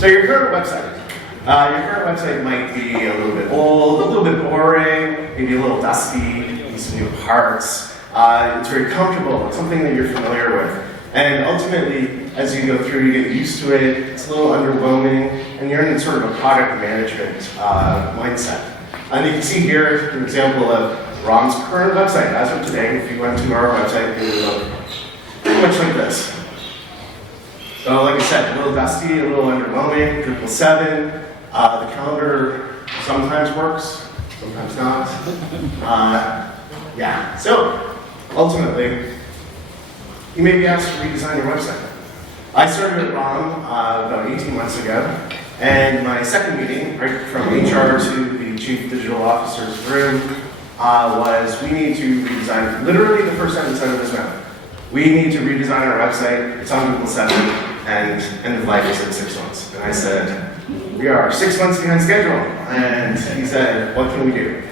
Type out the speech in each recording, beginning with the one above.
So your current website might be a little bit old, a little bit boring, maybe a little dusty, maybe some new parts. It's very comfortable, it's something that you're familiar with. And ultimately, as you go through, you get used to it, it's a little underwhelming, and you're in sort of a product management mindset. And you can see here an example of Ron's current website. As of today, if you went to our website, it would look pretty much like this. So like I said, a little dusty, a little underwhelming, Drupal 7. The calendar sometimes works, sometimes not. Yeah, so ultimately, you may be asked to redesign your website. I started at ROM about 18 months ago, and my second meeting, right from HR to the Chief Digital Officer's room, was we need to redesign, literally the first sentence out of his mouth. We need to redesign our website, it's on Drupal 7, and end of life is in 6 months. And I said, we are 6 months behind schedule. And he said, what can we do?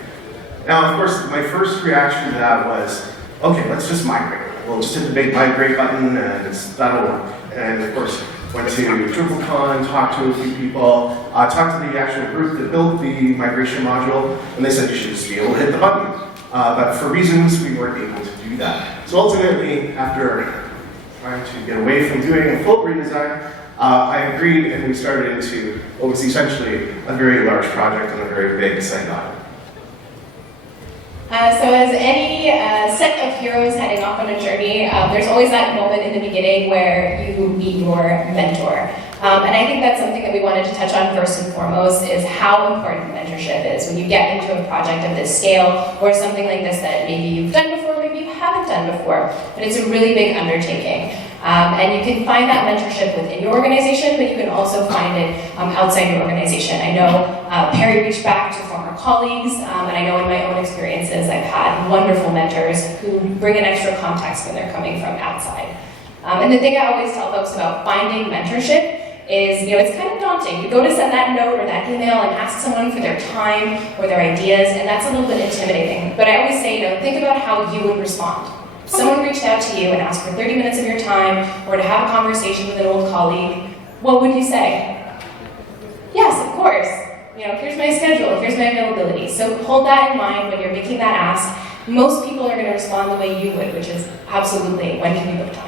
Now, of course, my first reaction to that was, okay, let's just migrate. We'll just hit the big migrate button and that'll work. And of course, went to DrupalCon, talked to a few people, talked to the actual group that built the migration module, and they said you should just be able to hit the button. But for reasons, we weren't able to do that. So ultimately, after trying to get away from doing a full redesign, I agreed and we started into what was essentially a very large project and a very big site audit. So as any set of heroes heading off on a journey, there's always that moment in the beginning where you meet your mentor. And I think that's something that we wanted to touch on first and foremost is how important mentorship is when you get into a project of this scale or something like this that maybe you've done before, maybe you haven't done before, but it's a really big undertaking. And you can find that mentorship within your organization, but you can also find it outside your organization. I know Perry reached back to former colleagues, and I know in my own experiences I've had wonderful mentors who bring an extra context when they're coming from outside. And the thing I always tell folks about finding mentorship is, it's kind of daunting. You go to send that note or that email and ask someone for their time or their ideas, and that's a little bit intimidating. But I always say, think about how you would respond. If someone reached out to you and asked for 30 minutes of your time or to have a conversation with an old colleague, what would you say? Yes, of course. Here's my schedule, here's my availability. So hold that in mind when you're making that ask. Most people are going to respond the way you would, which is absolutely, when can you book time?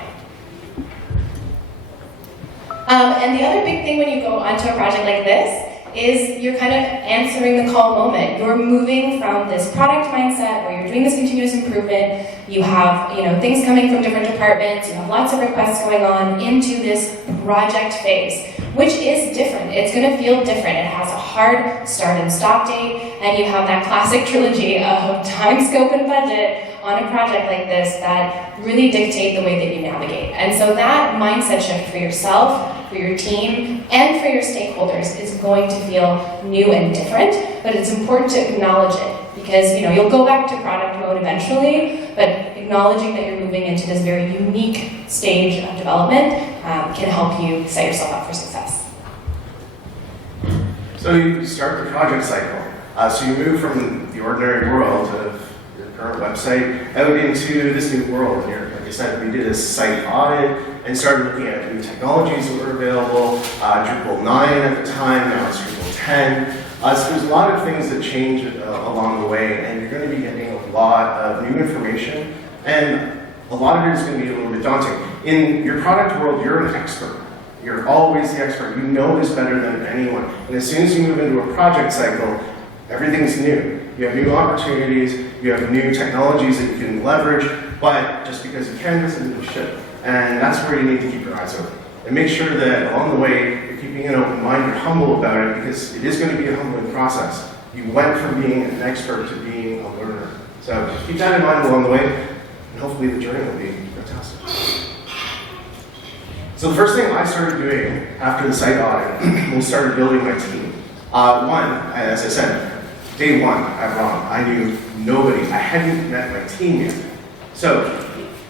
And the other big thing when you go onto a project like this is you're kind of answering the call moment. You're moving from this product mindset where you're doing this continuous improvement, you have things coming from different departments, you have lots of requests going on, into this project phase, which is different. It's going to feel different. It has a hard start and stop date, and you have that classic trilogy of time, scope, and budget on a project like this that really dictate the way that you navigate. And so that mindset shift for yourself, for your team, and for your stakeholders is going to feel new and different, but it's important to acknowledge it because you'll go back to product mode eventually, but acknowledging that you're moving into this very unique stage of development can help you set yourself up for success. So you start the project cycle. So you move from the ordinary world of your current website out into this new world. And like I said, we did a site audit and started looking at new technologies that were available. Drupal 9 at the time, now it's Drupal 10. So there's a lot of things that change along the way, and you're going to be getting a lot of new information, and a lot of it is going to be a little bit daunting. In your product world, you're an expert. You're always the expert. You know this better than anyone. And as soon as you move into a project cycle, everything's new. You have new opportunities, you have new technologies that you can leverage, but just because you can doesn't mean you should. And that's where you need to keep your eyes open. And make sure that along the way, you're keeping an open mind, you're humble about it, because it is going to be a humbling process. You went from being an expert to being a learner. So keep that in mind along the way, and hopefully the journey will be fantastic. So the first thing I started doing after the site audit was started building my team. One, as I said, day one at ROM, I knew nobody. I hadn't met my team yet. So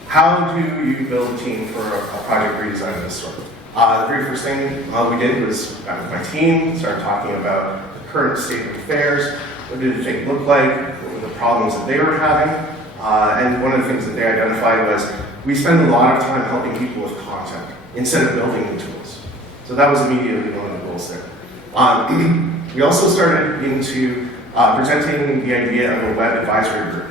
how do you build a team for a project redesign of this sort? The very first thing we did was got with my team, started talking about the current state of affairs, what did the thing look like, what were the problems that they were having, and one of the things that they identified was we spend a lot of time helping people with content instead of building new tools. So that was immediately one of the goals We also started into presenting the idea of a web advisory group.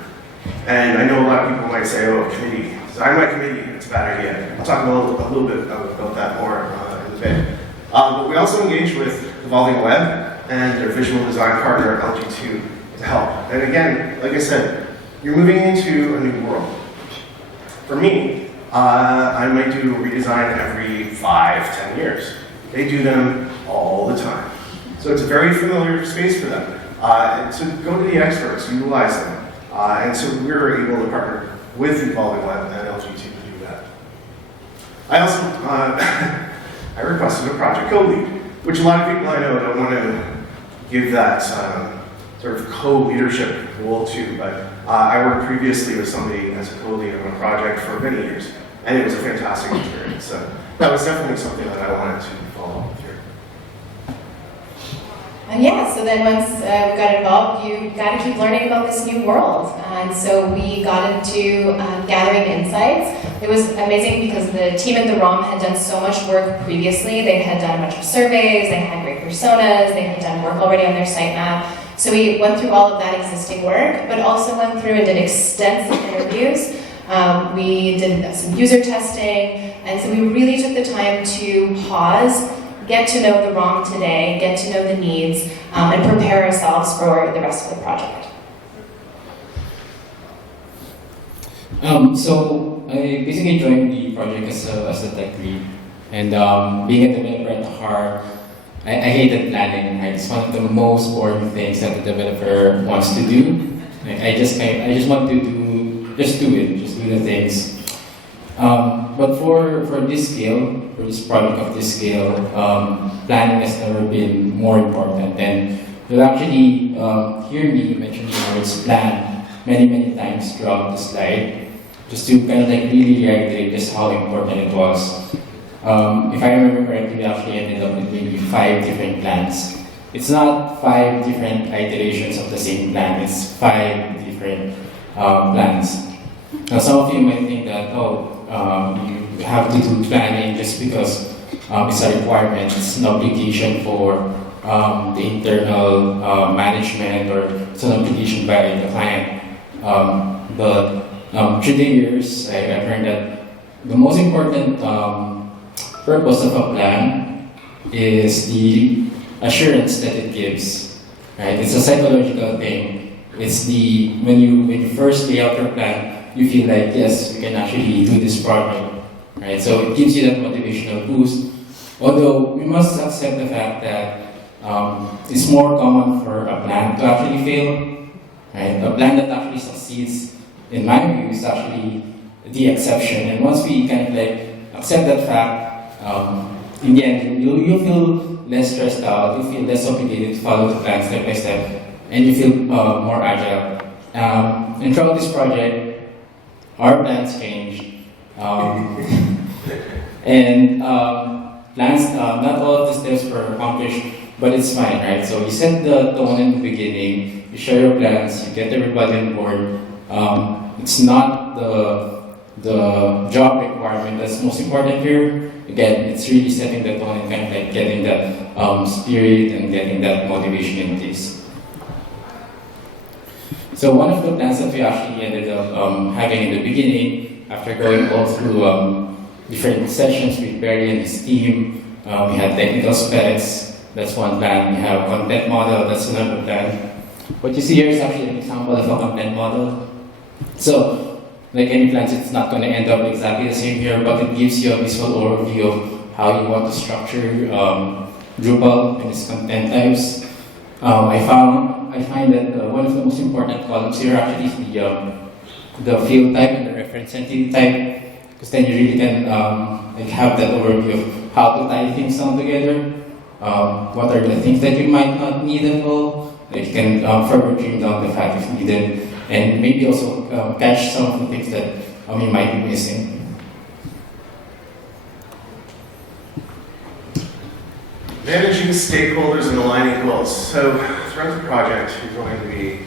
And I know a lot of people might say, oh, a committee. Design my committee, it's a bad idea. I'll talk a little bit about that more in a bit. But we also engage with Evolving Web and their visual design partner, LG2, to help. And again, like I said, you're moving into a new world. For me, I might do a redesign every 5-10 years. They do them all the time. So it's a very familiar space for them. And so go to the experts, utilize them. And so we're able to partner with Evolving Web and LG2 to do that. I also, I requested a project co-lead, which a lot of people I know don't want to give that sort of co-leadership role to, but I worked previously with somebody as a co-lead on a project for many years, and it was a fantastic experience. So that was definitely something that I wanted to follow up here. And yeah, so then once we got involved, you got to keep learning about this new world. And so we got into gathering insights. It was amazing because the team at the ROM had done so much work previously. They had done a bunch of surveys, they had great personas, they had done work already on their sitemap. So we went through all of that existing work, but also went through and did extensive interviews. We did some user testing, and so we really took the time to pause, get to know the ROM today, get to know the needs, and prepare ourselves for the rest of the project. So I basically joined the project as a tech lead, and being a developer at heart, I hated planning. Right? It's one of the most boring things that the developer wants to do. Like, I just want to do the things. But for this scale, for this project of this scale, planning has never been more important. And you'll actually hear me mention the words plan many times throughout the slide, just to kind of like really reiterate just how important it was. If I remember correctly, we actually ended up with maybe 5 different plans. It's not 5 different iterations of the same plan, it's 5 different plans. Now some of you might think that, you have to do planning just because it's a requirement, it's an obligation for the internal management, or it's an obligation by the client. But through the years, I've learned that the most important purpose of a plan is the assurance that it gives. Right? It's a psychological thing. It's when you first lay out your plan, you feel like, yes, we can actually do this project. Right? So it gives you that motivational boost. Although we must accept the fact that it's more common for a plan to actually fail. Right? A plan that actually succeeds, in my view, is actually the exception. And once we kind of like accept that fact, in the end, you'll feel less stressed out, you feel less obligated to follow the plan step by step, and you feel more agile. And throughout this project, our plans changed. And plans, not all of the steps were accomplished, but it's fine, right? So you set the tone in the beginning, you share your plans, you get everybody on board. It's not the job requirement that's most important here. Again, it's really setting the tone and kind of like getting that spirit and getting that motivation in place. So one of the plans that we actually ended up having in the beginning, after going all through different sessions with Barry and his team, we had technical specs, that's one plan. We have content model, that's another plan. What you see here is actually an example of a content model. So, like any plans, it's not going to end up exactly the same here, but it gives you a visual overview of how you want to structure Drupal and its content types. I find that one of the most important columns here actually is the field type and the reference entity type, because then you really can have that overview of how to tie things down together. What are the things that you might not need at all? Like you can further trim down the fat if needed, and maybe also catch some of the things that you might be missing. Managing stakeholders and aligning goals. So throughout the project, you're going to be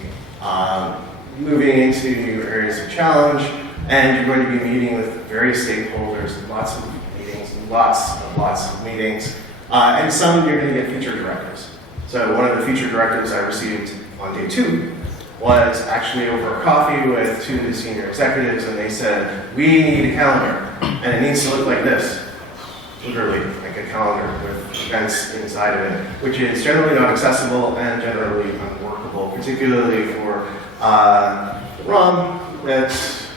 moving into new areas of challenge, and you're going to be meeting with various stakeholders, lots of meetings, lots of meetings. And some you're going to get feature directors. So one of the feature directives I received on day 2 was actually over a coffee with 2 of the senior executives, and they said, we need a calendar, and it needs to look like this. Literally, like a calendar with events inside of it, which is generally not accessible and generally unworkable, particularly for ROM that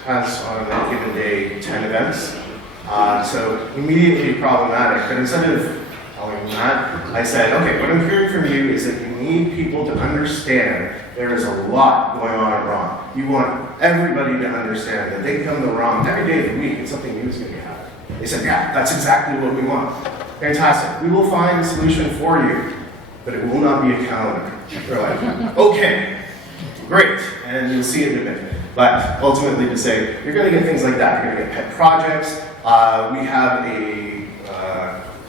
has on a given day 10 events. So immediately problematic, but instead of telling them that, I said, okay, what I'm hearing from you is that you need people to understand there is a lot going on at ROM. You want everybody to understand that they come to ROM every day of the week and something new is going to be happening. They said, yeah, that's exactly what we want. Fantastic. We will find a solution for you, but it will not be a calendar. They're like, okay, great, and you'll see it in a minute. But ultimately to say, you're going to get things like that. You're going to get pet projects. We have a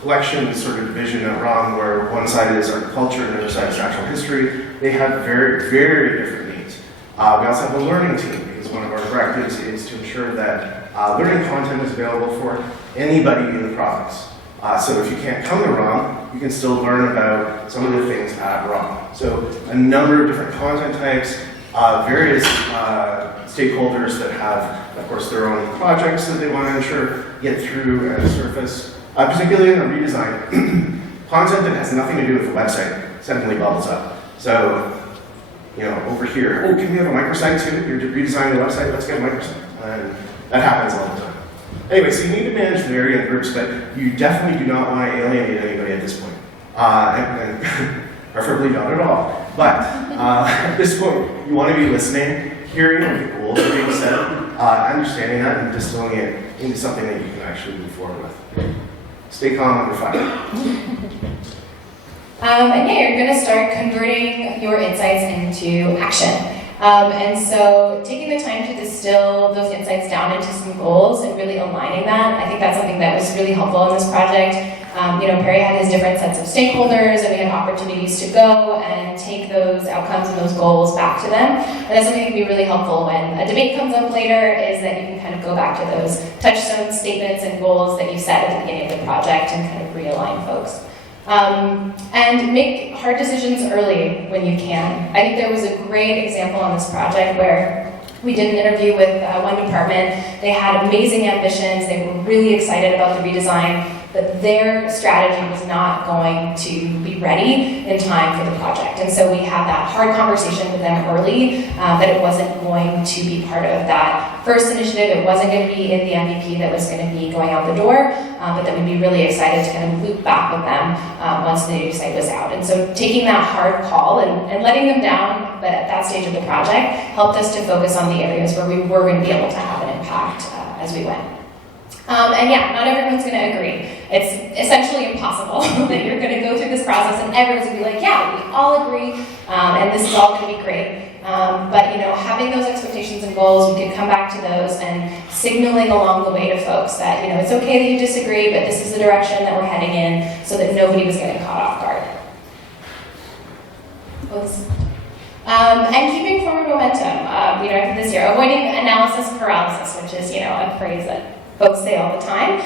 collection sort of division at ROM where one side is our culture and the other side is natural history. They have very, very different needs. We also have a learning team because one of our directives is to ensure that learning content is available for anybody in the province. So if you can't come to ROM, you can still learn about some of the things at ROM. So a number of different content types, various stakeholders that have, of course, their own projects that they want to ensure get through and surface, particularly in the redesign. Content that has nothing to do with the website suddenly bubbles up. So, you know, over here, oh, can we have a microsite too? You're redesigning the website, let's get a microsite. And that happens all the time. Anyway, so you need to manage various groups, but you definitely do not want to alienate anybody at this point. And preferably not at all. But at this point, you want to be listening, hearing what the goals are being set, understanding that, and distilling it into something that you can actually move forward with. Stay calm under fire. And yeah, you're going to start converting your insights into action. And so taking the time to distill those insights down into some goals and really aligning that, I think that's something that was really helpful in this project. You know, Perry had his different sets of stakeholders and we had opportunities to go and take those outcomes and those goals back to them. And that's something that can be really helpful when a debate comes up later, is that you can kind of go back to those touchstone statements and goals that you set at the beginning of the project and kind of realign folks. And make hard decisions early when you can. I think there was a great example on this project where we did an interview with one department. They had amazing ambitions. They were really excited about the redesign, but their strategy was not going to be ready in time for the project. And so we had that hard conversation with them early, that it wasn't going to be part of that first initiative. It wasn't going to be in the MVP that was going to be going out the door, but that we'd be really excited to kind of loop back with them once the new site was out. And so taking that hard call and letting them down, but at that stage of the project, helped us to focus on the areas where we were going to be able to have an impact as we went. And yeah, not everyone's going to agree. It's essentially impossible that you're going to go through this process and everyone's going to be like, yeah, we all agree, and this is all going to be great. But you know, having those expectations and goals, we could come back to those and signaling along the way to folks that, you know, it's okay that you disagree, but this is the direction that we're heading in, so that nobody was getting caught off guard. Oops. And keeping forward momentum, you know, this year, avoiding analysis paralysis, which is, you know, a phrase that folks say all the time.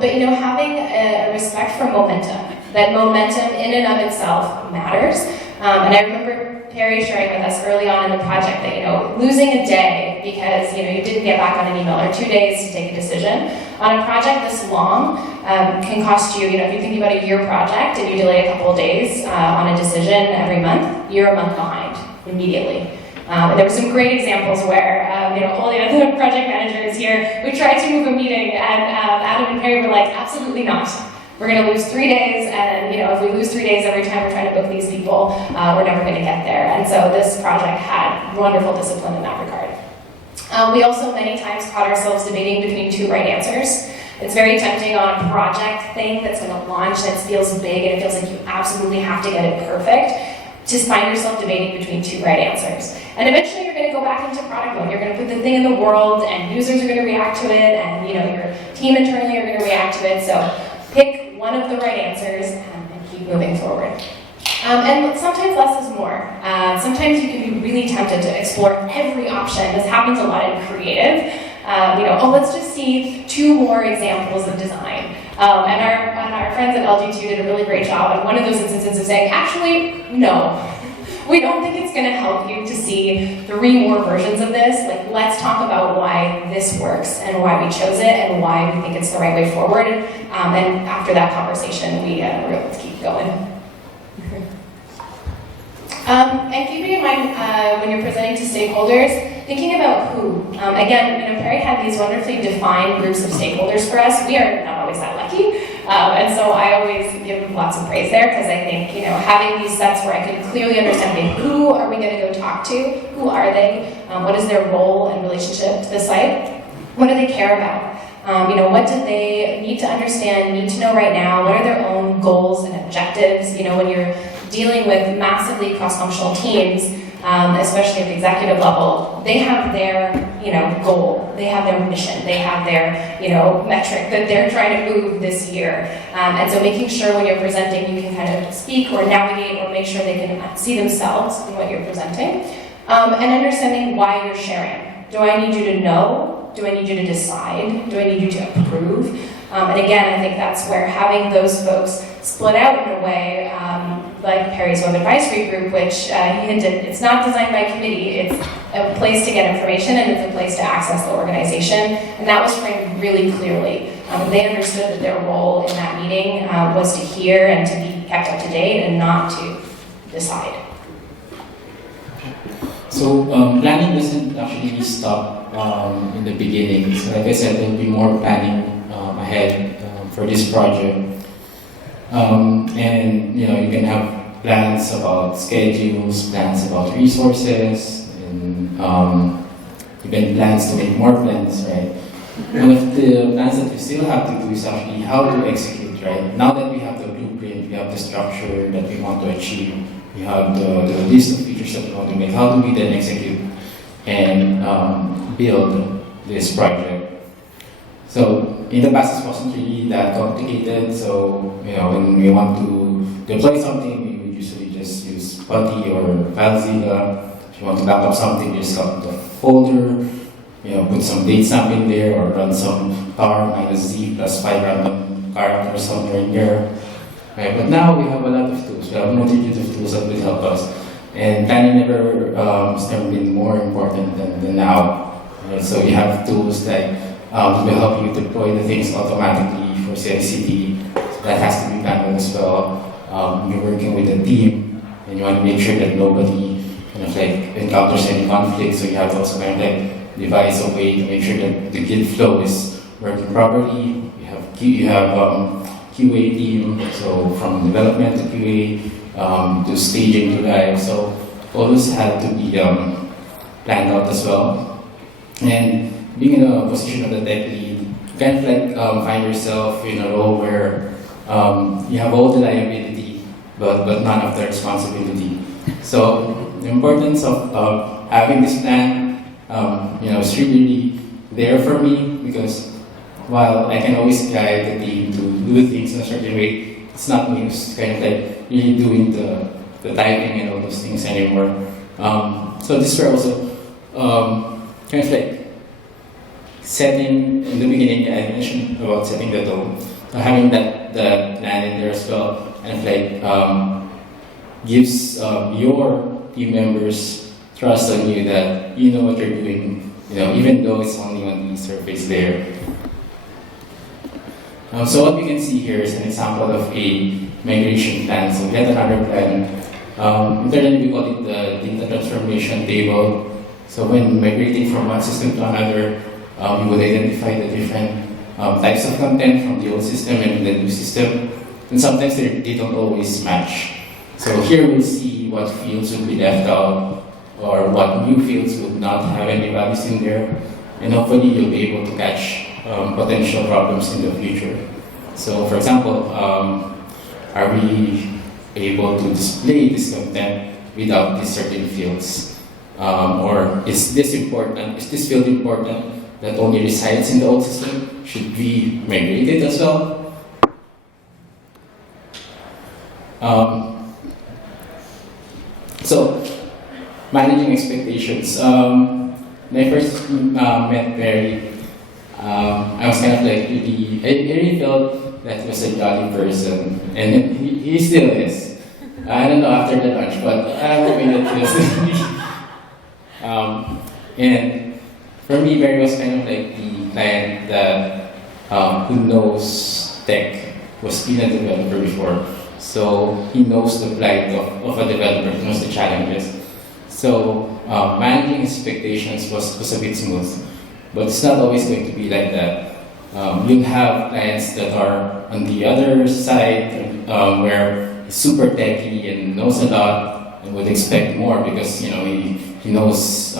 But, you know, having a respect for momentum, that momentum in and of itself matters. And I remember Perry sharing with us early on in the project that, you know, losing a day because, you know, you didn't get back on an email, or 2 days to take a decision on a project this long can cost you, you know, if you think about a year project and you delay a couple of days on a decision every month, you're a month behind immediately. And there were some great examples where, you know, all the other project managers here, we tried to move a meeting, and Adam and Perry were like, absolutely not. We're going to lose 3 days, and, you know, if we lose 3 days every time we're trying to book these people, we're never going to get there. And so this project had wonderful discipline in that regard. We also many times caught ourselves debating between 2 right answers. It's very tempting on a project thing that's going to launch and it feels big and it feels like you absolutely have to get it perfect, to find yourself debating between 2 right answers. And eventually you're going to go back into product mode. You're going to put the thing in the world and users are going to react to it, and, you know, your team internally are going to react to it. So pick one of the right answers and keep moving forward. And sometimes less is more. Sometimes you can be really tempted to explore every option. This happens a lot in creative. You know, oh, let's just see 2 more examples of design. And our friends at LG2 did a really great job on one of those instances of saying, actually, no. We don't think it's going to help you to see 3 more versions of this. Like, let's talk about why this works and why we chose it and why we think it's the right way forward. And after that conversation, we were able to keep going. And keeping in mind when you're presenting to stakeholders, thinking about who. Again, Perry had these wonderfully defined groups of stakeholders for us. We are not always that lucky. And so I always give lots of praise there because I think, having these sets where I can clearly understand, okay, who are we going to go talk to? Who are they? What is their role and relationship to the site? What do they care about? What do they need to understand, need to know right now? What are their own goals and objectives? When you're dealing with massively cross-functional teams, especially at the executive level, they have their, goal, they have their mission, they have their, metric that they're trying to move this year. And so making sure when you're presenting, you can kind of speak or navigate or make sure they can see themselves in what you're presenting. And understanding why you're sharing. Do I need you to know? Do I need you to decide? Do I need you to approve? And again, I think that's where having those folks split out in a way, like Perry's Web Advisory Group, which he hinted, it's not designed by committee, it's a place to get information and it's a place to access the organization. And that was framed really clearly. They understood that their role in that meeting was to hear and to be kept up to date and not to decide. So planning doesn't actually stop in the beginning. So like I said, there'll be more planning ahead for this project. And you can have plans about schedules, plans about resources, and even plans to make more plans, right? One of the plans that we still have to do is actually how to execute, right? Now that we have the blueprint, we have the structure that we want to achieve, we have the list of features that we want to make, how do we then execute and build this project? So in the past, it wasn't really that complicated. So when we want to deploy something, we would usually just use PuTTY or FileZilla. If you want to back up something, you just got the folder, put some datestamp in there, or run some *-z plus 5 random characters somewhere in there. Right? But now we have a lot of tools. We have multitude of tools that will help us. And planning has never been more important than now. Right? So you have tools like will help you deploy the things automatically for CI/CD. So that has to be manual as well. You're working with a team, and you want to make sure that nobody encounters any conflict. So you have to also devise a way to make sure that the Git flow is working properly. You have QA team, so from development to QA to staging to live. So all those had to be planned out as well. And being in a position of the tech lead, you kind of find yourself in a role where you have all the liability, but none of the responsibility. So the importance of having this plan, is really there for me, because while I can always guide the team to do things in a certain way, it's not me who's kind of really doing the typing and all those things anymore. So this were also kind of setting, in the beginning, I mentioned about setting the tone. So having that plan in there as well, and gives your team members trust on you that you know what you're doing, even though it's only on the surface there. So what we can see here is an example of a migration plan. So we had another plan. Internally, we call it the data transformation table. So when migrating from one system to another, we would identify the different types of content from the old system and the new system. And sometimes they don't always match. So here we'll see what fields will be left out, or what new fields would not have any values in there. And hopefully you'll be able to catch potential problems in the future. So for example, are we able to display this content without these certain fields? Or is this important? Is this field important that only resides in the old system? Should be migrated as well? So, managing expectations. When I first met Perry, I was kind of I really felt that he was a jolly person, and he still is. I don't know after the lunch, but I'm hoping that he'll still be. And for me, Barry was kind of like the client that who knows tech, was been a developer before, so he knows the plight of a developer, he knows the challenges. So managing expectations was a bit smooth, but it's not always going to be like that. You'll have clients that are on the other side, where he's super techy and knows a lot and would expect more because he knows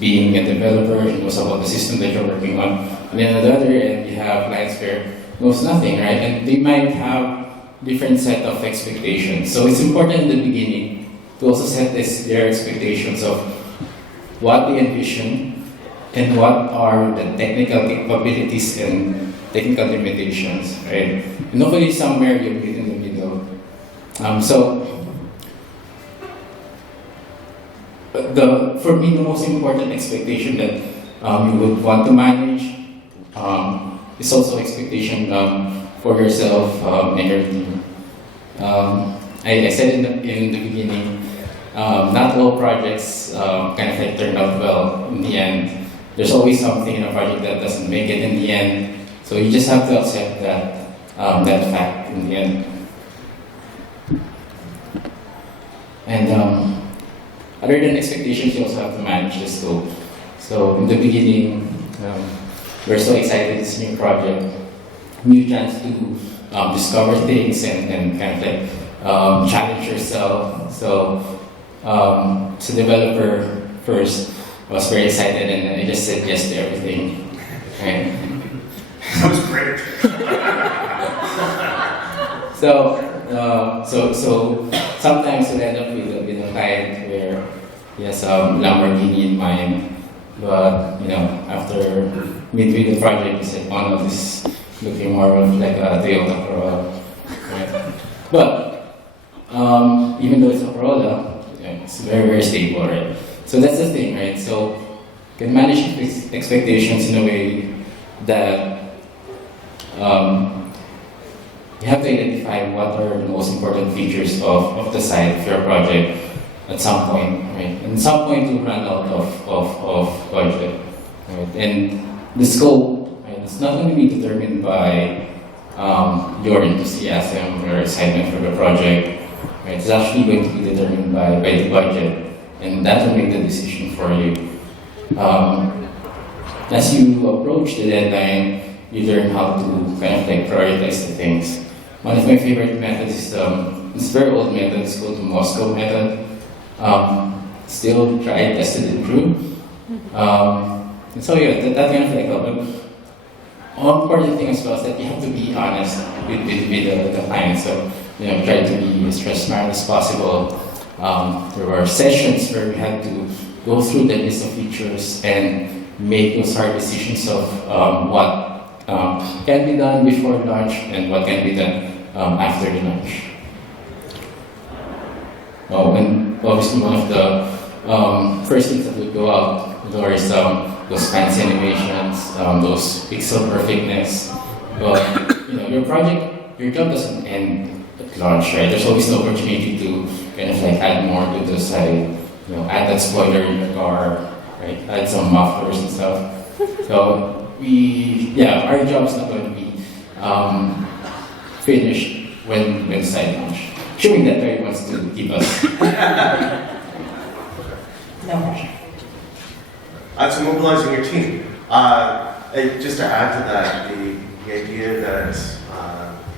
being a developer, he knows about the system that you're working on. And then on the other end, you have clients where knows nothing, right? And they might have different set of expectations. So it's important in the beginning to also set their expectations of what they envision and what are the technical capabilities and technical limitations, right? And hopefully somewhere you meet in the middle. For me, the most important expectation that you would want to manage is also expectation for yourself and your team. I said in the beginning, not all projects kind of like turn out well in the end. There's always something in a project that doesn't make it in the end. So you just have to accept that fact in the end. And other than expectations, you also have to manage the scope. So in the beginning, we're so excited this new project, new chance to discover things and kind of like challenge yourself. So as a developer first, I was very excited and I just said yes to everything. Right? That was great. So sometimes you'll end up with a client where he has Lamborghini in mind, but after midway the project, he said, "Oh no, this is looking more of like a Toyota Corolla." Right? But even though it's a Corolla, it's very very stable, right? So that's the thing, right? So you can manage expectations in a way that you have to identify what are the most important features of the site of your project at some point, right? And at some point you'll run out of budget, right? And the scope, right, it's not going to be determined by your enthusiasm or excitement for the project, right? It's actually going to be determined by the budget, and that will make the decision for you. As you approach the deadline, you learn how to kind of like prioritize the things. One of my favorite methods is this very old method. It's called the Moscow method. Still tried, tested, and true. And so yeah, that kind of like one important thing as well is that you have to be honest with the client. So try to be as transparent as possible. There were sessions where we had to go through the list of features and make those hard decisions of what can be done before lunch and what can be done after the lunch. Oh, and obviously one of the first things that would go out the door is those fancy animations, those pixel perfectness. But your job doesn't end at launch, right? There's always the opportunity to kind of like add more to the site. Add that spoiler in the car, right? Add some mufflers and stuff. So our job's not going to be finished when site launch. Assuming that Barry wants to keep us. No pressure. So mobilizing your team. Just to add to that, the idea that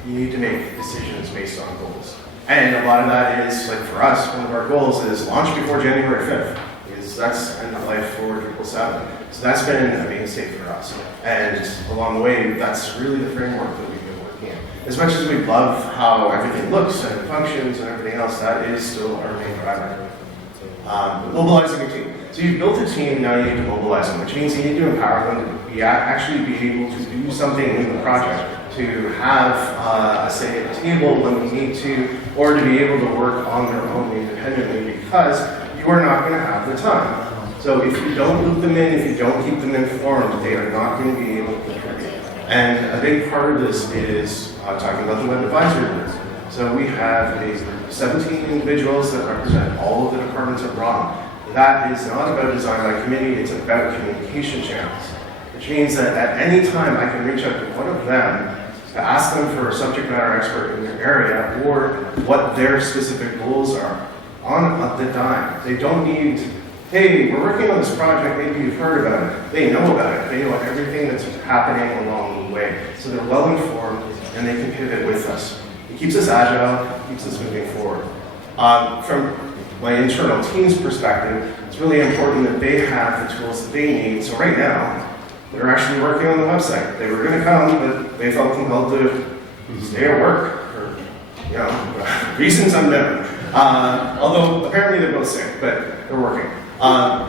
you need to make decisions based on goals. And a lot of that is, like for us, one of our goals is launch before January 5th. Because that's end of life for Drupal 7. So that's been a mainstay for us. And along the way, that's really the framework that we've been working in. As much as we love how everything looks and functions and everything else, that is still our main driver. Mobilizing a team. So you've built a team, now you need to mobilize them, which means you need to empower them to actually be able to do something in the project, to have a say at the table when we need to, or to be able to work on their own independently, because you are not going to have the time. So if you don't loop them in, if you don't keep them informed, they are not going to be able to contribute. And a big part of this is talking about the web advisory board. So we have a group of 17 individuals that represent all of the departments at ROM. That is not about design by committee, it's about communication channels. Which means that at any time I can reach out to one of them to ask them for a subject matter expert in their area or what their specific goals are on the dime. They don't need, hey, we're working on this project, maybe you've heard about it. They know about it. They know everything that's happening along the way. So they're well informed and they can pivot with us. It keeps us agile, keeps us moving forward. From my internal team's perspective, it's really important that they have the tools that they need. So right now, they're actually working on the website. They were going to come, but they felt compelled to stay at work for, reasons unknown. Although apparently they're both sick, but they're working.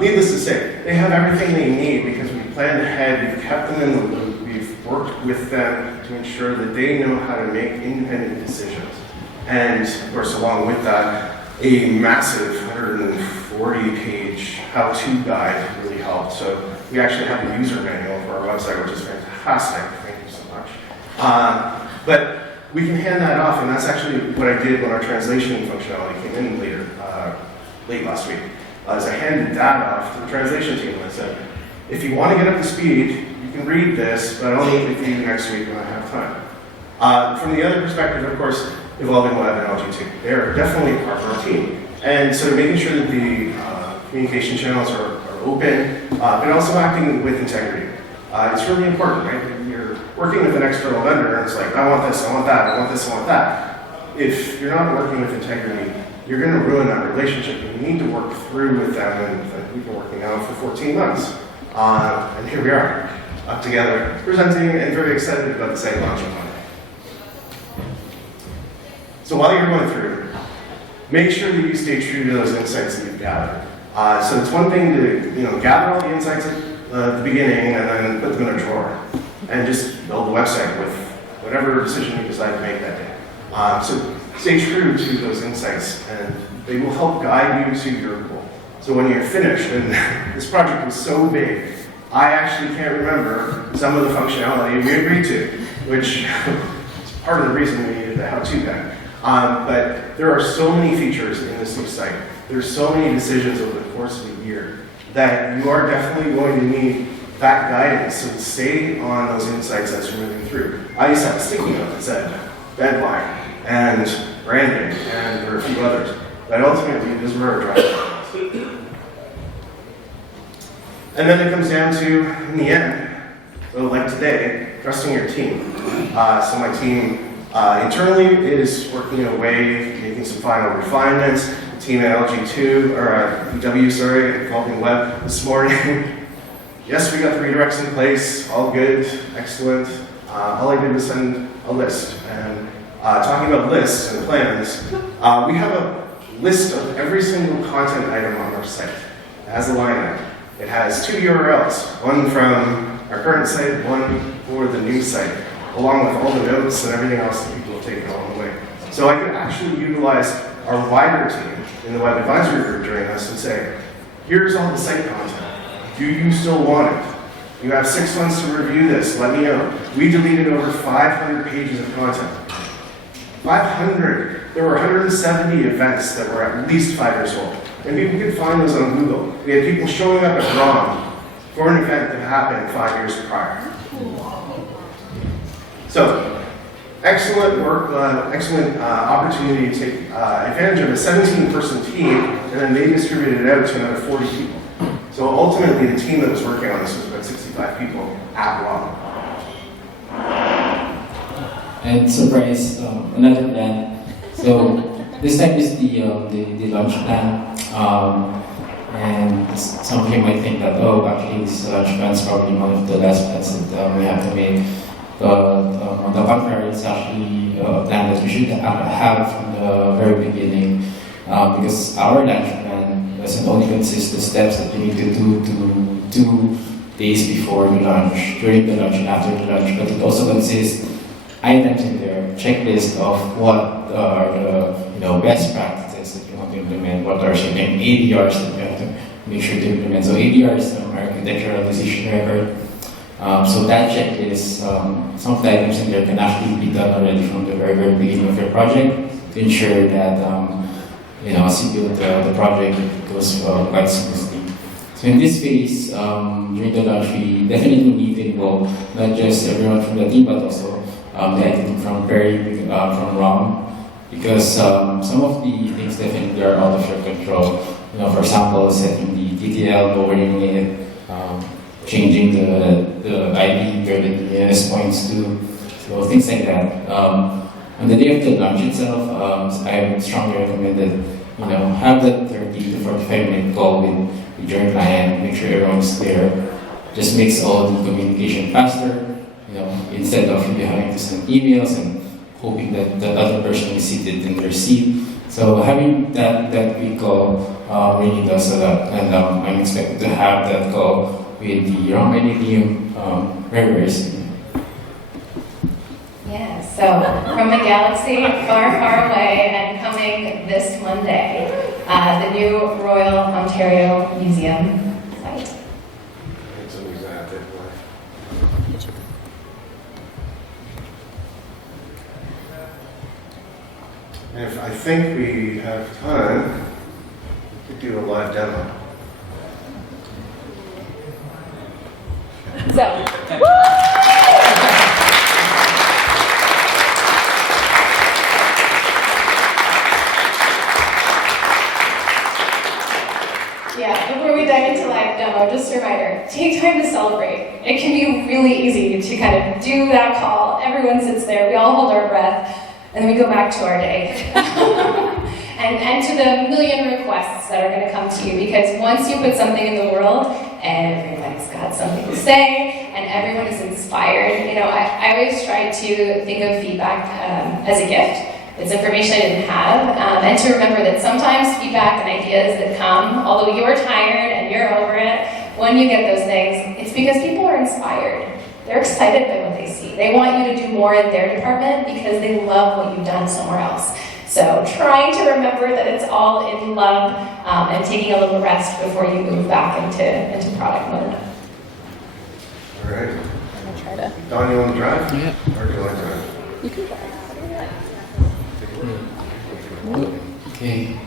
Needless to say, they have everything they need because we planned ahead, we've kept them in the loop, we've worked with them to ensure that they know how to make independent decisions. And of course, along with that, a massive 140-page how-to guide really helped. So we actually have a user manual for our website, which is fantastic. Thank you so much. But we can hand that off, and that's actually what I did when our translation functionality came in late last week. Is I handed that off to the translation team, and I said, if you want to get up to speed, you can read this, but I'll meet with you next week when I have time. From the other perspective, of course, Evolving Web and LG2, they're definitely part of our team. And so making sure that the communication channels are open, but also acting with integrity. It's really important, right? You're working with an external vendor, and it's like, I want this, I want that, I want this, I want that. If you're not working with integrity, you're going to ruin that relationship. You need to work through with them, and we've been working now for 14 months. And here we are, up together, presenting, and very excited about the site launch on Monday. So while you're going through, make sure that you stay true to those insights that you've gathered. So it's one thing to gather all the insights at the beginning and then put them in a drawer and just build a website with whatever decision you decide to make that day. So stay true to those insights and they will help guide you to your goal. So when you're finished, and this project was so big, I actually can't remember some of the functionality we agreed to, which is part of the reason we needed the how-to guide. But there are so many features in this new site. There's so many decisions over the course of the year that you are definitely going to need that guidance. So stay on those insights as you're moving through. I used to have a sticky note that said deadline and branding, and there are a few others. But ultimately, these were our drivers. And then it comes down to, in the end, so like today, trusting your team. So my team internally is working away, making some final refinements. The team at LG2, or Evolving Web this morning. Yes, we got the redirects in place, all good, excellent. All I did was send a list. And talking about lists and plans, we have a list of every single content item on our site. It has a line item. It has 2 URLs, one from our current site, one for the new site, along with all the notes and everything else that people have taken along the way. So I could actually utilize our wider team in the web advisory group during this and say, here's all the site content. Do you still want it? You have 6 months to review this, let me know. We deleted over 500 pages of content. 500. There were 170 events that were at least 5 years old. And people could find those on Google. We had people showing up at ROM for an event that happened 5 years prior. So, excellent work, excellent opportunity to take advantage of a 17-person team, and then they distributed it out to another 40 people. So ultimately, the team that was working on this was about 65 people at ROM. And surprise, another plan. So this time is the launch plan. And some of you might think that, oh, actually this launch plan is probably one of the last plans that we have to make. But on the contrary, it's actually a plan that we should have from the very beginning. Because our launch plan doesn't only consist of steps that you need to do 2 days before the launch, during the launch and after the launch, but it also consists items in there, checklist of what are the best practices that you want to implement, what are certain ADRs that you have to make sure to implement. So ADR is architectural decision record. So that checklist, some of the items in there can actually be done already from the very, very beginning of your project to ensure that as you build the project, it goes quite smoothly. So in this phase, during the launch, we definitely need to involve not just everyone from the team, but also the IT team from Perry, from ROM, because some of the things definitely are out of your control. For example, setting the TTL, lowering it, changing the ID where the DNS points to, so things like that. On the day of the launch itself, I would strongly recommend that have that 30 to 45-minute call with your client, make sure everyone's there. Just makes all the communication faster. Instead of you having to send emails and hoping that the other person is seated in their seat. So having that quick call really does a lot, and I'm expected to have that call with the wrong ID team very, very soon. Yeah, so from a galaxy far, far away and coming this Monday, the new Royal Ontario Museum site. If I think we have time, we could do a live demo. So, yeah, before we dive into live demo, just a reminder, take time to celebrate. It can be really easy to kind of do that call. Everyone sits there, we all hold our breath, and then we go back to our day. and to the million requests that are going to come to you, because once you put something in the world, everybody's got something to say, and everyone is inspired. I always try to think of feedback as a gift. It's information I didn't have, and to remember that sometimes feedback and ideas that come, although you're tired and you're over it, when you get those things, it's because people are inspired. They're excited by what they see. They want you to do more in their department because they love what you've done somewhere else. So trying to remember that it's all in love and taking a little rest before you move back into product mode. All right. I'm gonna try to. Don, you want to drive? Yeah. Or do you want to drive? You can try. Okay.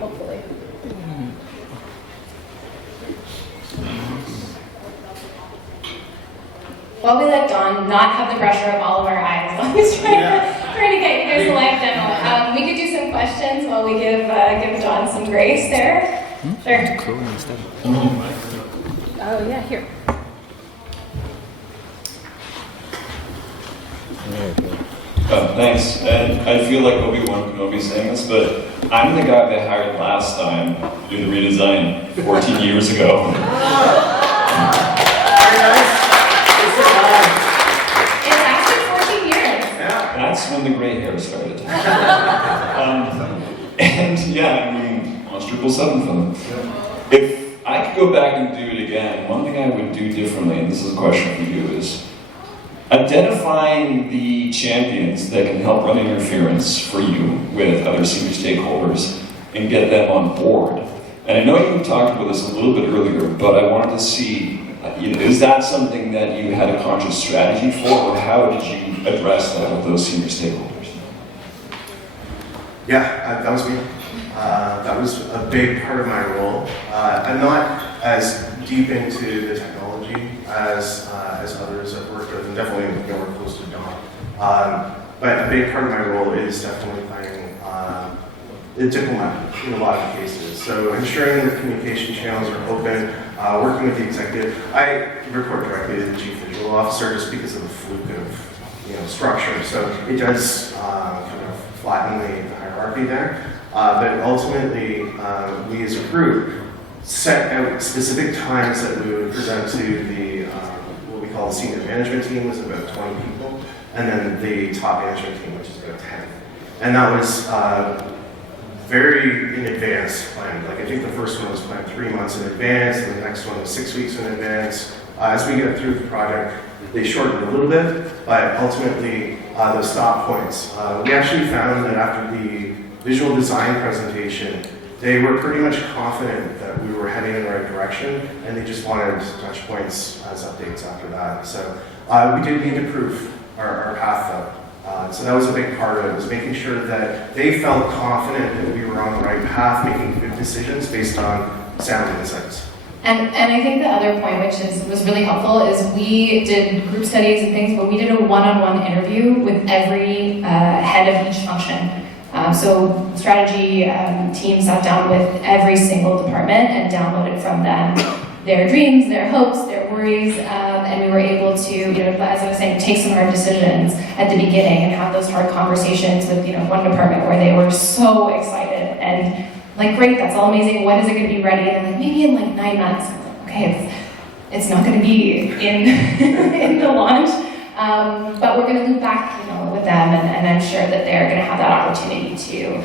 Hopefully. While we let Don not have the pressure of all of our eyes while he's trying to get you guys a live demo, we could do some questions while we give Don some grace there. Sure. Oh yeah, here. Thanks. And I feel like Obi-Wan Kenobi saying this, but I'm the guy they hired last time to do the redesign 14 years ago. It's actually 14 years. Yeah. That's when the gray hair started. And yeah, I mean, launched Drupal 7 for them. If I could go back and do it again, one thing I would do differently, and this is a question for you, is identifying the champions that can help run interference for you with other senior stakeholders and get them on board. And I know you talked about this a little bit earlier, but I wanted to see, is that something that you had a conscious strategy for, or how did you address that with those senior stakeholders? Yeah, that was me. That was a big part of my role. I'm not as deep into the technology as others I've worked with, and definitely more close to Don. But a big part of my role is definitely playing a diplomat in a lot of cases. So ensuring that communication channels are open, working with the executive. I report directly to the chief visual officer just because of the fluke of structure. So it does kind of flatten the hierarchy there. But ultimately, we as a group set out specific times that we would present to the what we call the senior management team, was about 20 people, and then the top management team, which is about 10. And that was very in advance planned. Like I think the first one was planned 3 months in advance, and the next one was 6 weeks in advance. As we get through the project, they shortened a little bit, but ultimately those stop points. We actually found that after the visual design presentation, they were pretty much confident that we were heading in the right direction, and they just wanted touch points as updates after that. So we did need to prove our path though. So that was a big part of it, was making sure that they felt confident that we were on the right path, making good decisions based on sound insights. And I think the other point, which was really helpful, is we did group studies and things, but we did a one-on-one interview with every head of each function. So strategy team sat down with every single department and downloaded from them their dreams, their hopes, their worries, and we were able to, as I was saying, take some hard decisions at the beginning and have those hard conversations with, one department where they were so excited and like, great, that's all amazing. When is it going to be ready? And then maybe in like 9 months. I'm like, okay, it's not going to be in in the launch, but we're going to loop back, with them, and I'm sure that they're going to have that opportunity to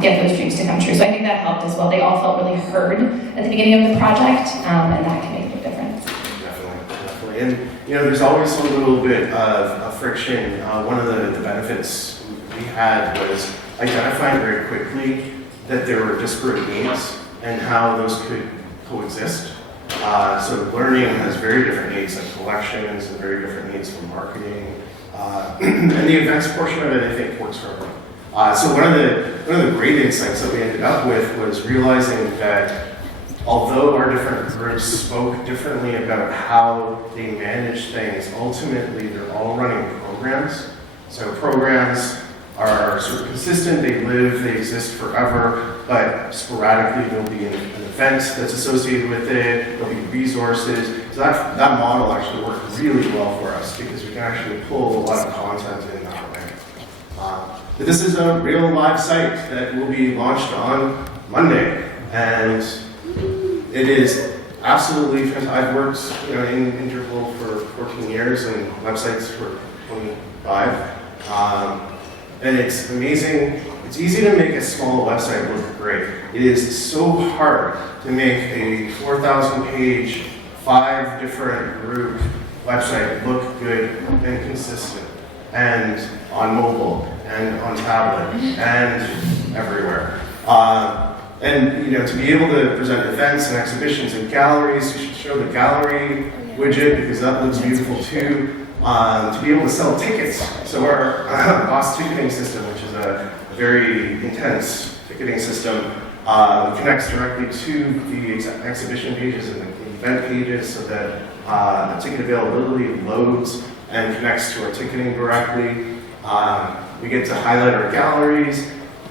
get those dreams to come true. So I think that helped as well. They all felt really heard at the beginning of the project, and that can make a big difference. Definitely. And there's always a little bit of friction. One of the benefits we had was identifying very quickly that there were disparate needs and how those could coexist. So learning has very different needs, like collections, and very different needs for marketing. And the events portion of it, I think, works for everyone. So one of the great insights that we ended up with was realizing that although our different groups spoke differently about how they manage things, ultimately they're all running programs. So programs are sort of consistent, they live, they exist forever, but sporadically there'll be an event that's associated with it, there'll be resources. So that model actually worked really well for us because we can actually pull a lot of content in that way. But this is a real live site that will be launched on Monday, and it is absolutely fantastic. I've worked in Drupal for 14 years and websites for 25. And it's amazing. It's easy to make a small website look great. It is so hard to make a 4,000-page, 5 different group website look good and consistent, and on mobile, and on tablet, and everywhere. And to be able to present events and exhibitions and galleries, you should show the gallery widget because that looks beautiful too. To be able to sell tickets. So our boss ticketing system, which is a very intense ticketing system, connects directly to the exhibition pages and the event pages so that ticket availability loads and connects to our ticketing directly. We get to highlight our galleries.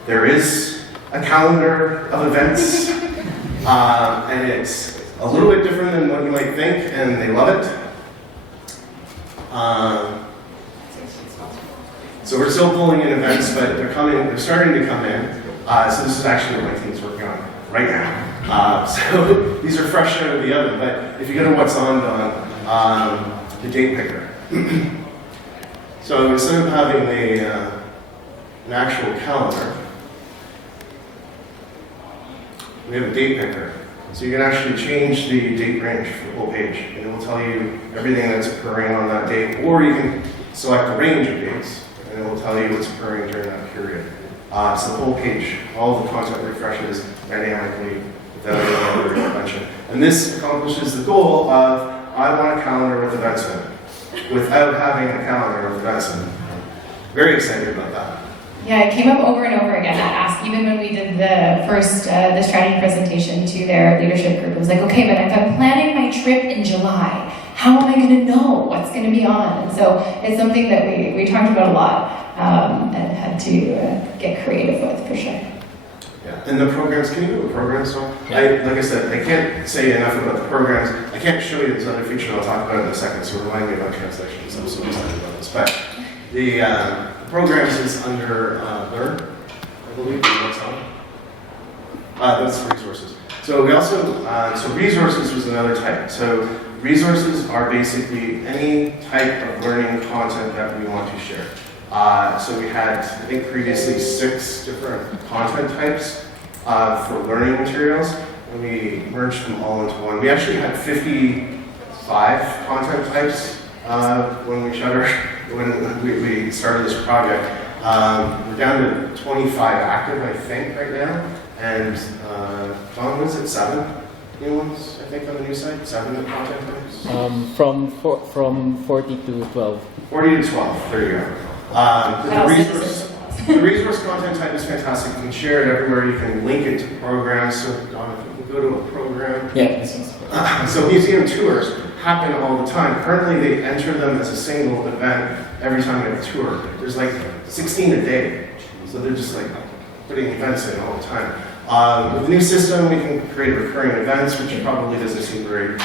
There is a calendar of events, and it's a little bit different than what you might think, and they love it. So we're still pulling in events, but they're starting to come in. So this is actually what my team's working on right now. So these are fresh out of the oven, but if you go to what's on the date picker. So instead of having an actual calendar, we have a date picker. So you can actually change the date range for the whole page, and it will tell you everything that's occurring on that date, or you can select a range of dates, and it will tell you what's occurring during that period. So the whole page, all the content refreshes dynamically without any other intervention. And this accomplishes the goal of, I want a calendar with events in it, without having a calendar with events in it. Very excited about that. Yeah, it came up over and over again, that ask, even when we did the first, the strategy presentation to their leadership group. It was like, okay, but if I'm planning my trip in July, how am I going to know what's going to be on? And so it's something that we talked about a lot and had to get creative with, for sure. Yeah, and the programs, can you do a program song? Yeah. Like I said, I can't say enough about the programs. I can't show you this other feature I'll talk about in a second, so remind me about translations. I'm so excited about this. But the programs is under Learn, I believe, what's on. That's resources. So we also, so resources was another type. So resources are basically any type of learning content that we want to share. So we had, I think previously, 6 different content types for learning materials, and we merged them all into one. We actually had 55 content types when we started this project. We're down to 25 active, I think, right now. And Don, was it 7 new ones, I think, on the new site? 7 new content types? From 40 to 12. 40 to 12, there you go. The resource content type is fantastic. You can share it everywhere. You can link it to programs. So, Don, if you can go to a program. Yeah, this one's So museum tours happen all the time. Currently, they enter them as a single event every time you have a tour. There's like 16 a day. So they're just like putting events in all the time. With the new system, we can create recurring events, which probably doesn't seem very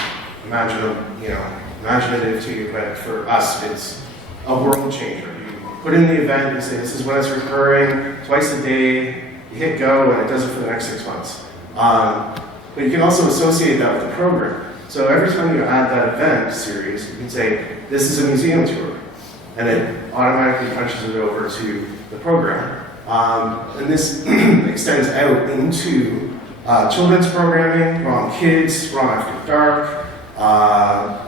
imaginative to you, but for us, it's a world changer. You put in the event, you say, this is when it's recurring, twice a day, you hit go, and it does it for the next 6 months. But you can also associate that with the program. So every time you add that event series, you can say, this is a museum tour, and it automatically punches it over to the program. And this extends out into children's programming, Raw Kids, Raw After Dark,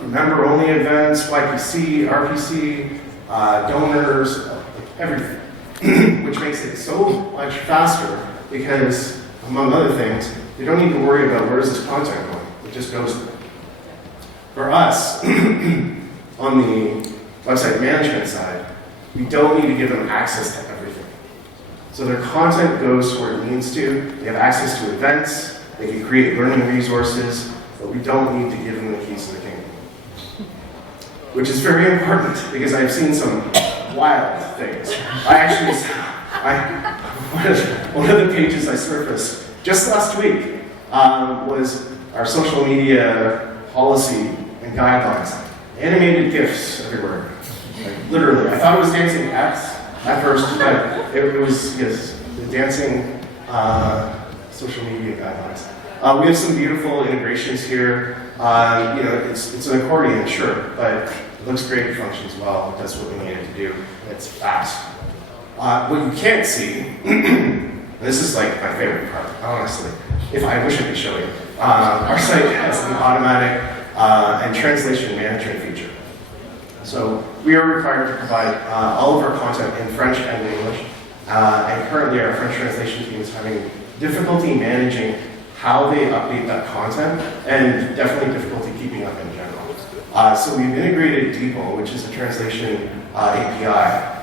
member-only events, YPC, RPC, donors, everything, which makes it so much faster because, among other things, you don't need to worry about where is this content going. It just goes there. For us, on the website management side, we don't need to give them access to everything. So their content goes to where it needs to. They have access to events. They can create learning resources, but we don't need to give them the keys to the kingdom. Which is very important because I've seen some wild things. One of the pages I surfaced just last week was our social media policy and guidelines. Animated GIFs everywhere. Like, literally. I thought it was dancing cats at first, but it was, yes, the dancing social media guidelines. We have some beautiful integrations here. It's an accordion, sure, but it looks great, it functions well, it does what we need it to do, and it's fast. What you can't see, and this is like my favorite part, honestly, I wish I could show you. Our site has an automatic and translation management feature. So we are required to provide all of our content in French and English, and currently our French translation team is having difficulty managing how they update that content, and definitely difficulty keeping up in general. So we've integrated DeepL, which is a translation API.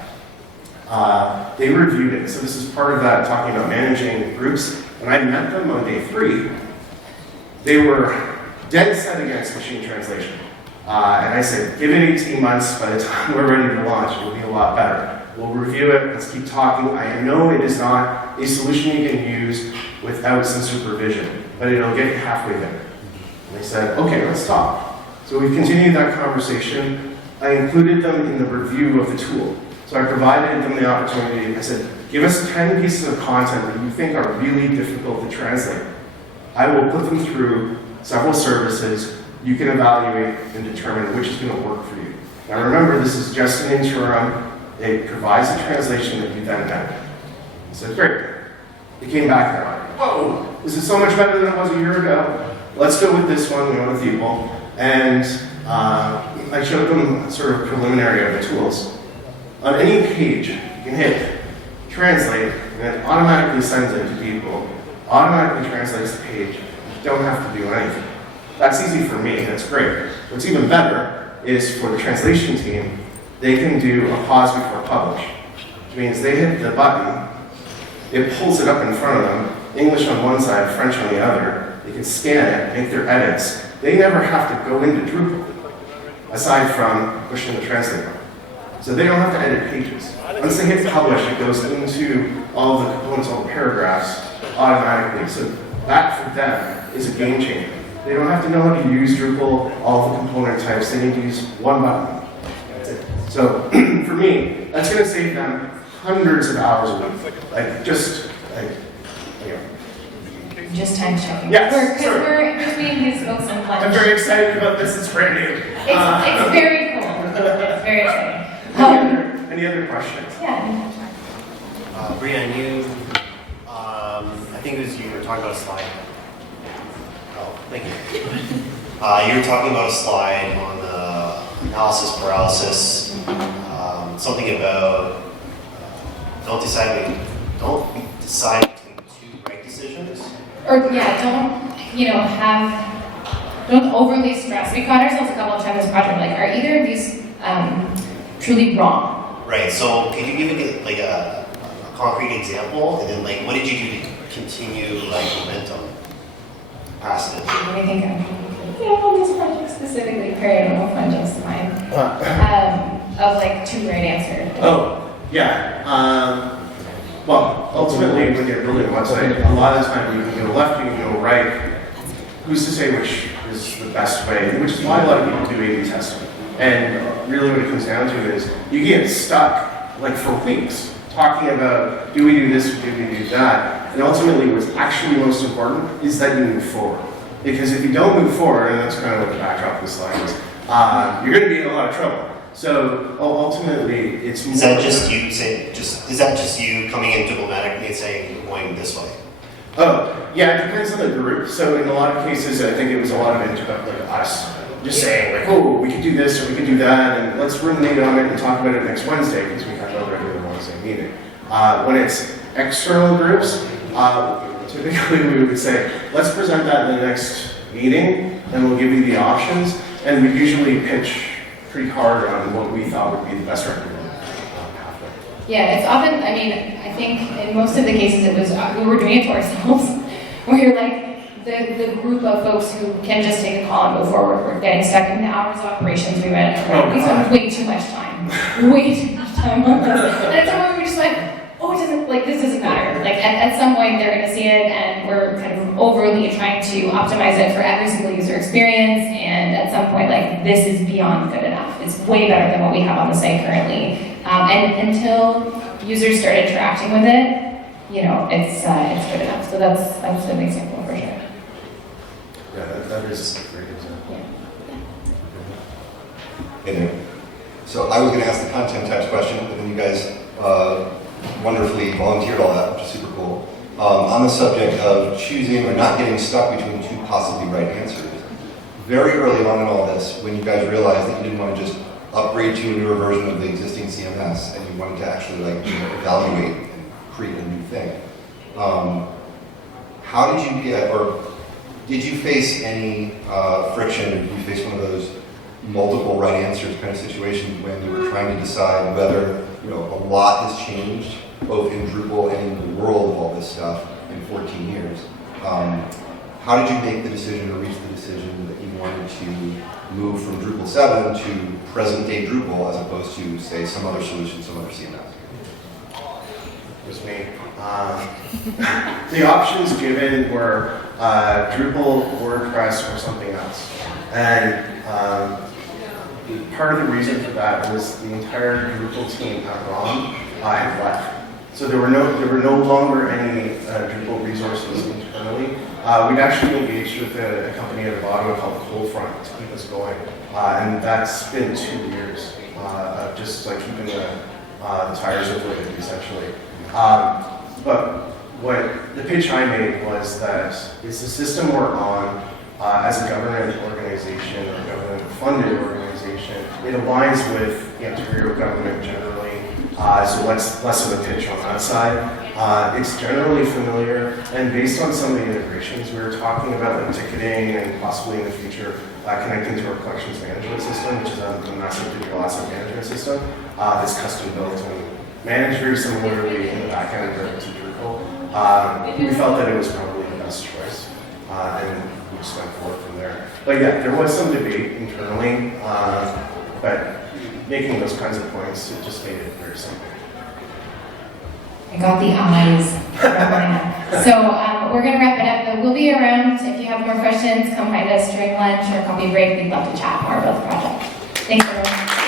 They reviewed it, so this is part of that, talking about managing groups. When I met them on day 3, they were dead set against machine translation. And I said, give it 18 months, by the time we're ready to launch, it'll be a lot better. We'll review it, let's keep talking. I know it is not a solution you can use without some supervision, but it'll get you halfway there. And they said, okay, let's talk. So we've continued that conversation. I included them in the review of the tool. So I provided them the opportunity. I said, give us 10 pieces of content that you think are really difficult to translate. I will put them through several services. You can evaluate and determine which is going to work for you. Now remember, this is just an interim. It provides a translation that you then edit. I said, great. It came back and like, whoa, this is so much better than it was a year ago. Let's go with this one, we went with EvolveDrupal. And I showed them sort of preliminary of the tools. On any page, you can hit translate, and it automatically sends it to people, automatically translates the page. You don't have to do anything. That's easy for me, that's great. What's even better is for the translation team, they can do a pause before publish, which means they hit the button, it pulls it up in front of them, English on one side, French on the other. They can scan it, make their edits. They never have to go into Drupal, aside from pushing the translate button. So they don't have to edit pages. Once they hit publish, it goes into all the components, all the paragraphs, automatically. So that, for them, is a game changer. They don't have to know how to use Drupal, all the component types. They need to use one button. That's it. So for me, that's going to save them hundreds of hours a week. Just time checking. Yes, Because we're between his books and lunch. I'm very excited about this. It's brand new. It's very cool. It's very exciting. Any other questions? Yeah. Breanne, I think it was you were talking about a slide. Oh, thank you. You were talking about a slide on the analysis paralysis, something about don't decide between two right decisions. Or yeah, don't overly stress. We caught ourselves a couple of times in this project, like, are either of these truly wrong? Right, so could you give me like a concrete example, and then like what did you do to continue like momentum past it? Let me think on this project specifically, Perry, I don't know if one jumps to mind. Of like two right answers. Oh, yeah. Well, ultimately, when you're building a website, a lot of the time you can go left, you can go right. Who's to say which is the best way? Which is why a lot of people do A/B testing. And really what it comes down to is you get stuck like for weeks talking about, do we do this or do we do that? And ultimately what's actually most important is that you move forward. Because if you don't move forward, and that's kind of what the backdrop of this slide is, you're going to be in a lot of trouble. So ultimately, it's more. Is that just you saying? Is that just you coming in diplomatically and saying you're going this way? Oh, yeah, it depends on the group. So in a lot of cases, I think it was a lot of input, like us, just saying like, oh, we could do this or we could do that, and let's ruminate on it and talk about it next Wednesday because we have no regular Wednesday meeting. When it's external groups, typically we would say, let's present that in the next meeting, and we'll give you the options, and we usually pitch pretty hard on what we thought would be the best recommendation. Yeah, it's often, I mean, I think in most of the cases it was, we were doing it to ourselves, where you're like, the group of folks who can just take a call and move forward, we're getting stuck in the hours of operations we spent way too much time on this. And at some point we just went, oh, this doesn't matter. Like at some point they're gonna see it and we're kind of overly trying to optimize it for every single user experience, and at some point like this is beyond good enough. It's way better than what we have on the site currently. And until users start interacting with it, it's good enough. So that's an example for sure. Yeah, that is a great example. Hey there. So I was going to ask the content types question, but then you guys wonderfully volunteered all that, which is super cool. On the subject of choosing or not getting stuck between two possibly right answers, very early on in all this, when you guys realized that you didn't want to just upgrade to a newer version of the existing CMS and you wanted to actually evaluate and create a new thing, how did you get, or did you face any friction, or did you face one of those multiple right answers kind of situations when you were trying to decide whether a lot has changed both in Drupal and in the world of all this stuff in 14 years? How did you make the decision or reach the decision that you wanted to move from Drupal 7 to present day Drupal as opposed to, say, some other solution, some other CMS? It was me. The options given were Drupal, WordPress, or something else. And part of the reason for that was the entire Drupal team at ROM had left. So there were no longer any Drupal resources internally. We'd actually engaged with a company out of Ottawa called Coldfront to keep us going, and that's been 2 years of just like keeping the tires inflated, essentially. But what the pitch I made was that it's the system we're on as a government organization or government-funded organization. It aligns with the Ontario government generally. So less of a pitch on that side. It's generally familiar, and based on some of the integrations we were talking about, like ticketing and possibly in the future connecting to our collections management system, which is a massive digital asset management system that's custom built and managed very similarly in the back end to Drupal. We felt that it was probably the best choice, and we just went forward from there. But yeah, there was some debate internally, but making those kinds of points, it just made it very simple. I got the eyes from Breanne. So we're going to wrap it up, but we'll be around. If you have more questions, come find us during lunch or coffee break. We'd love to chat more about the project. Thanks, everyone.